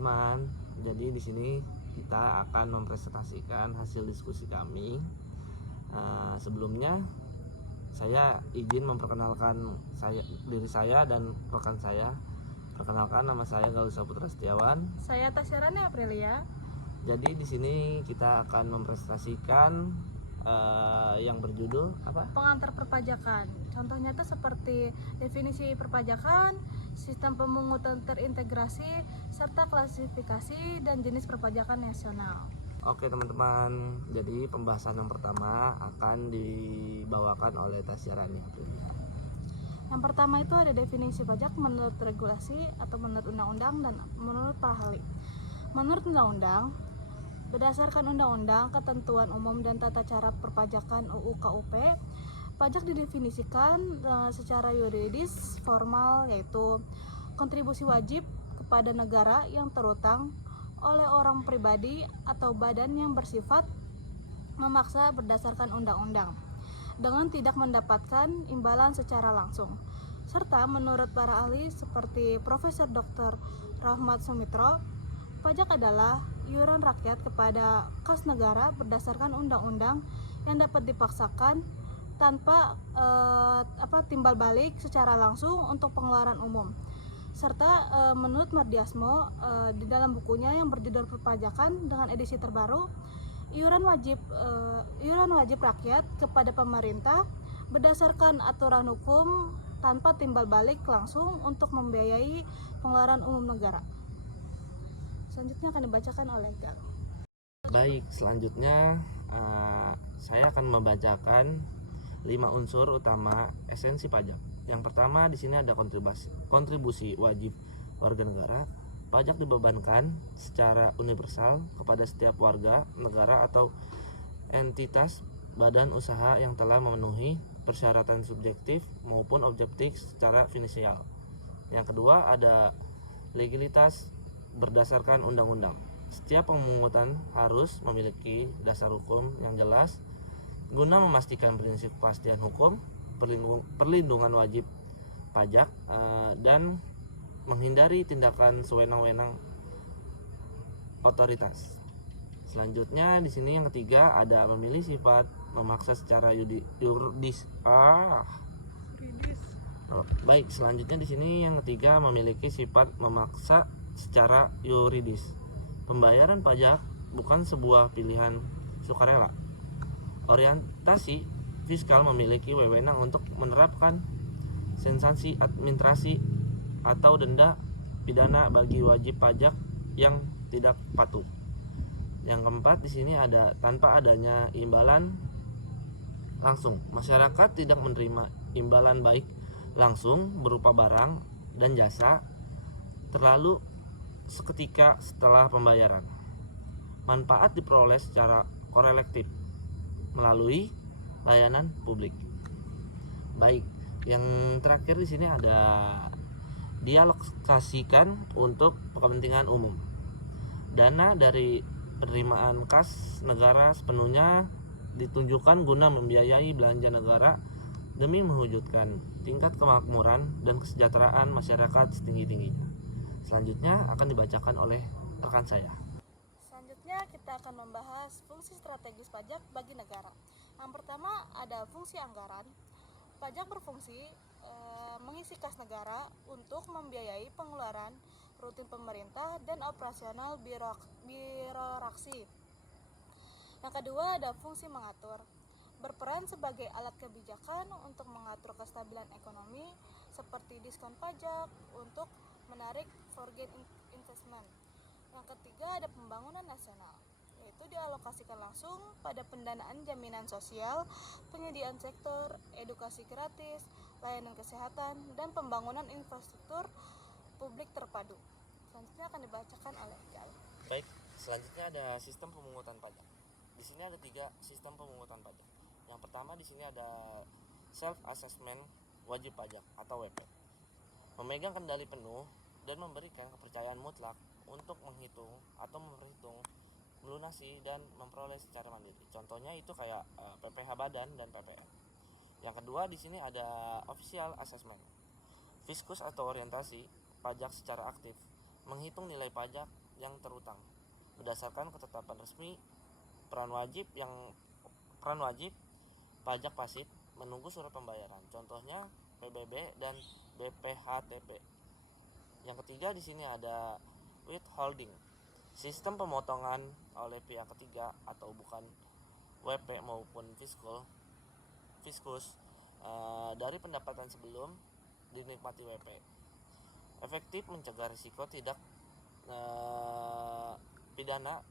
teman-teman. Jadi di sini kita akan mempresentasikan hasil diskusi kami. Sebelumnya saya izin memperkenalkan diri saya dan rekan saya. Perkenalkan, nama saya Galuh Saputra Setiawan. Saya Tasyarani Aprilia. Jadi di sini kita akan mempresentasikan yang berjudul apa? Pengantar perpajakan. Contohnya itu seperti definisi perpajakan, sistem pemungutan terintegrasi, serta klasifikasi dan jenis perpajakan nasional. Oke teman-teman, jadi pembahasan yang pertama akan dibawakan oleh Tasyarani Aprilia. Yang pertama itu ada definisi pajak menurut regulasi atau menurut undang-undang dan menurut para ahli. Menurut undang-undang, berdasarkan undang-undang, ketentuan umum dan tata cara perpajakan UU KUP, pajak didefinisikan secara yuridis formal yaitu kontribusi wajib kepada negara yang terutang oleh orang pribadi atau badan yang bersifat memaksa berdasarkan undang-undang dengan tidak mendapatkan imbalan secara langsung. Serta menurut para ahli seperti Profesor Dr. Rahmat Sumitro, pajak adalah iuran rakyat kepada kas negara berdasarkan undang-undang yang dapat dipaksakan tanpa timbal balik secara langsung untuk pengeluaran umum. Serta menurut Mardiasmo di dalam bukunya yang berjudul Perpajakan dengan edisi terbaru, iuran wajib rakyat kepada pemerintah berdasarkan aturan hukum tanpa timbal balik langsung untuk membiayai pengeluaran umum negara. Selanjutnya akan dibacakan oleh Gal. Baik, selanjutnya saya akan membacakan 5 unsur utama esensi pajak. Yang pertama di sini ada kontribusi wajib warga negara. Pajak dibebankan secara universal kepada setiap warga negara atau entitas badan usaha yang telah memenuhi persyaratan subjektif maupun objektif secara finansial. Yang kedua ada legalitas berdasarkan undang-undang. Setiap pemungutan harus memiliki dasar hukum yang jelas guna memastikan prinsip kepastian hukum, perlindungan wajib pajak, dan menghindari tindakan sewenang-wenang otoritas. Selanjutnya di sini yang ketiga ada memilih sifat memaksa secara yuridis. Baik, selanjutnya di sini yang ketiga memiliki sifat memaksa secara yuridis. Pembayaran pajak bukan sebuah pilihan sukarela. Orientasi fiskal memiliki wewenang untuk menerapkan sanksi administrasi atau denda pidana bagi wajib pajak yang tidak patuh. Yang keempat di sini ada tanpa adanya imbalan langsung. Masyarakat tidak menerima imbalan baik langsung berupa barang dan jasa terlalu seketika setelah pembayaran. Manfaat diperoleh secara korelatif melalui layanan publik. Baik, yang terakhir di sini ada dialokasikan untuk kepentingan umum. Dana dari penerimaan kas negara sepenuhnya ditunjukkan guna membiayai belanja negara demi mewujudkan tingkat kemakmuran dan kesejahteraan masyarakat setinggi-tingginya. Selanjutnya akan dibacakan oleh rekan saya. Selanjutnya kita akan membahas fungsi strategis pajak bagi negara. Yang pertama ada fungsi anggaran. Pajak berfungsi mengisi kas negara untuk membiayai pengeluaran rutin pemerintah dan operasional birokrasi. Yang kedua ada fungsi mengatur. Berperan sebagai alat kebijakan untuk mengatur kestabilan ekonomi seperti diskon pajak untuk menarik foreign investment. Yang ketiga ada pembangunan nasional, yaitu dialokasikan langsung pada pendanaan jaminan sosial, penyediaan sektor, edukasi gratis, layanan kesehatan, dan pembangunan infrastruktur publik terpadu. Selanjutnya akan dibacakan oleh Gal. Baik, selanjutnya ada sistem pemungutan pajak. Di sini ada 3 sistem pemungutan pajak. Yang pertama di sini ada self assessment wajib pajak atau WP. Memegang kendali penuh dan memberikan kepercayaan mutlak untuk menghitung atau memperhitung, melunasi dan memperoleh secara mandiri. Contohnya itu kayak PPh Badan dan PPN. Yang kedua di sini ada official assessment. Fiskus atau orientasi pajak secara aktif, menghitung nilai pajak yang terutang berdasarkan ketetapan resmi. Peran wajib pajak pasif menunggu surat pembayaran, contohnya PBB dan BPHTP. Yang ketiga di sini ada withholding, sistem pemotongan oleh pihak ketiga atau bukan WP maupun fiskus dari pendapatan sebelum dinikmati WP. Efektif mencegah risiko tidak pidana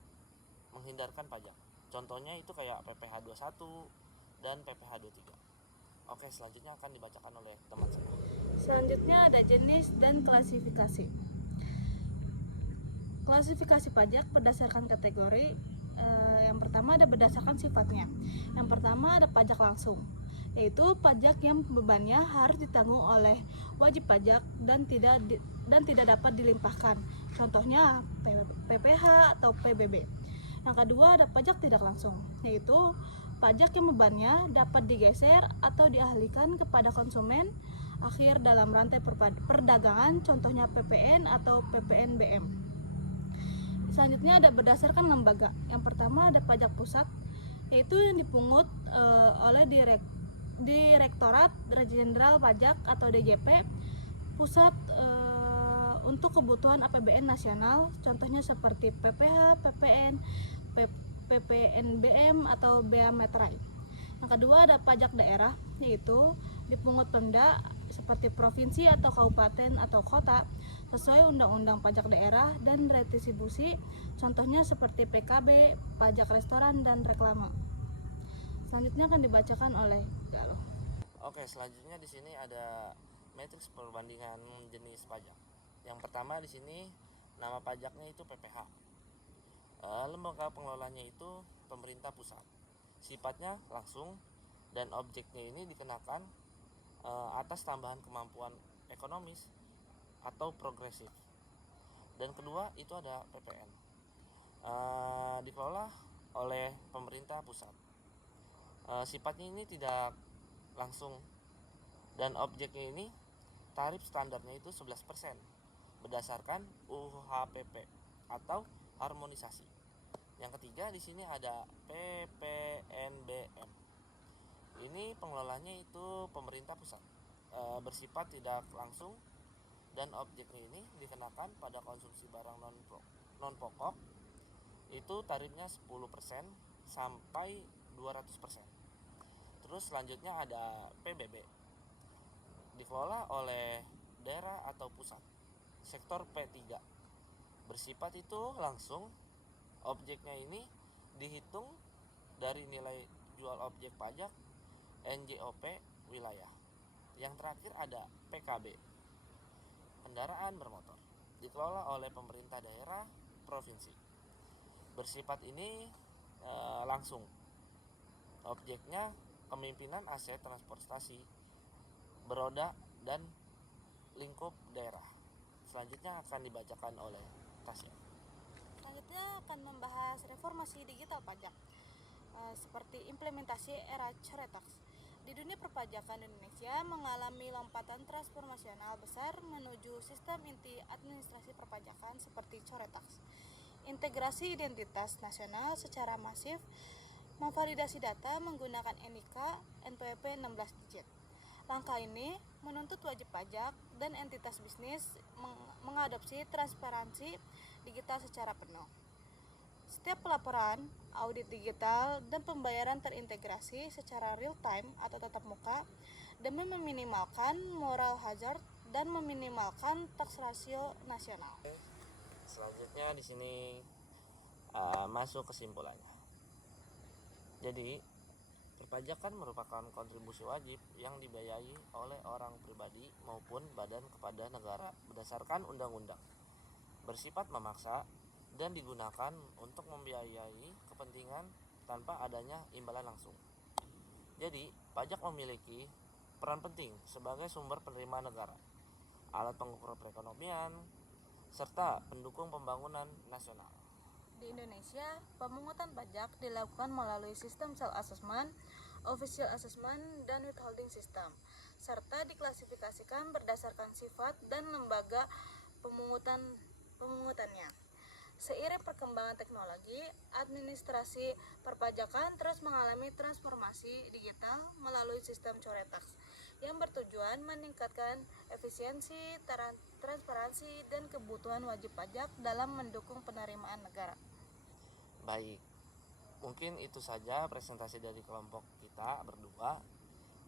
menghindarkan pajak. Contohnya itu kayak PPh 21 dan PPh 23. Oke, selanjutnya akan dibacakan oleh teman saya. Selanjutnya ada jenis dan klasifikasi. Klasifikasi pajak berdasarkan kategori. Yang pertama ada berdasarkan sifatnya. Yang pertama ada pajak langsung, yaitu pajak yang bebannya harus ditanggung oleh wajib pajak dan tidak dapat dilimpahkan. Contohnya PPh atau PBB. Yang kedua ada pajak tidak langsung, yaitu pajak yang bebannya dapat digeser atau dialihkan kepada konsumen akhir dalam rantai perdagangan, contohnya PPN atau PPNBM. Selanjutnya ada berdasarkan lembaga. Yang pertama ada pajak pusat, yaitu yang dipungut oleh Direktorat Jenderal Pajak atau DJP pusat untuk kebutuhan APBN nasional, contohnya seperti PPh, PPN, PPNBM atau Bea Meterai. Yang kedua ada pajak daerah, yaitu dipungut Pemda seperti provinsi atau kabupaten atau kota sesuai Undang-Undang Pajak Daerah dan Redistribusi, contohnya seperti PKB, pajak restoran dan reklame. Selanjutnya akan dibacakan oleh Galuh. Oke, selanjutnya di sini ada matriks perbandingan jenis pajak. Yang pertama di sini nama pajaknya itu PPh. Lembaga pengelolanya itu pemerintah pusat. Sifatnya langsung dan objeknya ini dikenakan atas tambahan kemampuan ekonomis atau progresif. Dan kedua itu ada PPN. Dikelola oleh pemerintah pusat. Sifatnya ini tidak langsung dan objeknya ini tarif standarnya itu 11% berdasarkan UHPP atau harmonisasi. Yang ketiga di sini ada PPNBM. Ini pengelolanya itu pemerintah pusat, bersifat tidak langsung dan objeknya ini dikenakan pada konsumsi barang non pokok. Itu tarifnya 10% sampai 200%. Terus selanjutnya ada PBB. Dikelola oleh daerah atau pusat. Sektor P3. Bersifat itu langsung. Objeknya ini dihitung dari nilai jual objek pajak NJOP wilayah. Yang terakhir ada PKB. Kendaraan bermotor. Dikelola oleh pemerintah daerah, provinsi. Bersifat ini langsung. Objeknya kepemimpinan aset transportasi beroda dan lingkup daerah. Selanjutnya akan dibacakan oleh Tasya. Selanjutnya akan membahas reformasi digital pajak, seperti implementasi era Coretax. Di dunia perpajakan Indonesia mengalami lompatan transformasional besar menuju sistem inti administrasi perpajakan seperti Coretax. Integrasi identitas nasional secara masif, memvalidasi data menggunakan NIK NPWP 16 digit. Langkah ini menuntut wajib pajak dan entitas bisnis mengadopsi transparansi digital secara penuh. Setiap pelaporan, audit digital, dan pembayaran terintegrasi secara real time atau tatap muka demi meminimalkan moral hazard dan meminimalkan tax rasio nasional. Selanjutnya di sini masuk kesimpulannya. Jadi perpajakan merupakan kontribusi wajib yang dibiayai oleh orang pribadi maupun badan kepada negara berdasarkan undang-undang, bersifat memaksa dan digunakan untuk membiayai kepentingan tanpa adanya imbalan langsung. Jadi, pajak memiliki peran penting sebagai sumber penerimaan negara, alat pengukur perekonomian, serta pendukung pembangunan nasional. Di Indonesia, pemungutan pajak dilakukan melalui sistem self-assessment, official assessment, dan withholding system, serta diklasifikasikan berdasarkan sifat dan lembaga pemungutannya. Seiring perkembangan teknologi, administrasi perpajakan terus mengalami transformasi digital melalui sistem Coretex yang bertujuan meningkatkan efisiensi, transparansi, dan kebutuhan wajib pajak dalam mendukung penerimaan negara. Baik, mungkin itu saja presentasi dari kelompok kita berdua.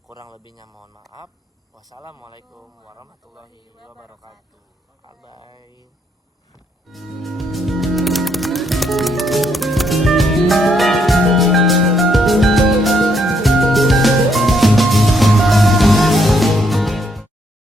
Kurang lebihnya mohon maaf. Wassalamualaikum warahmatullahi wabarakatuh. Bye bye.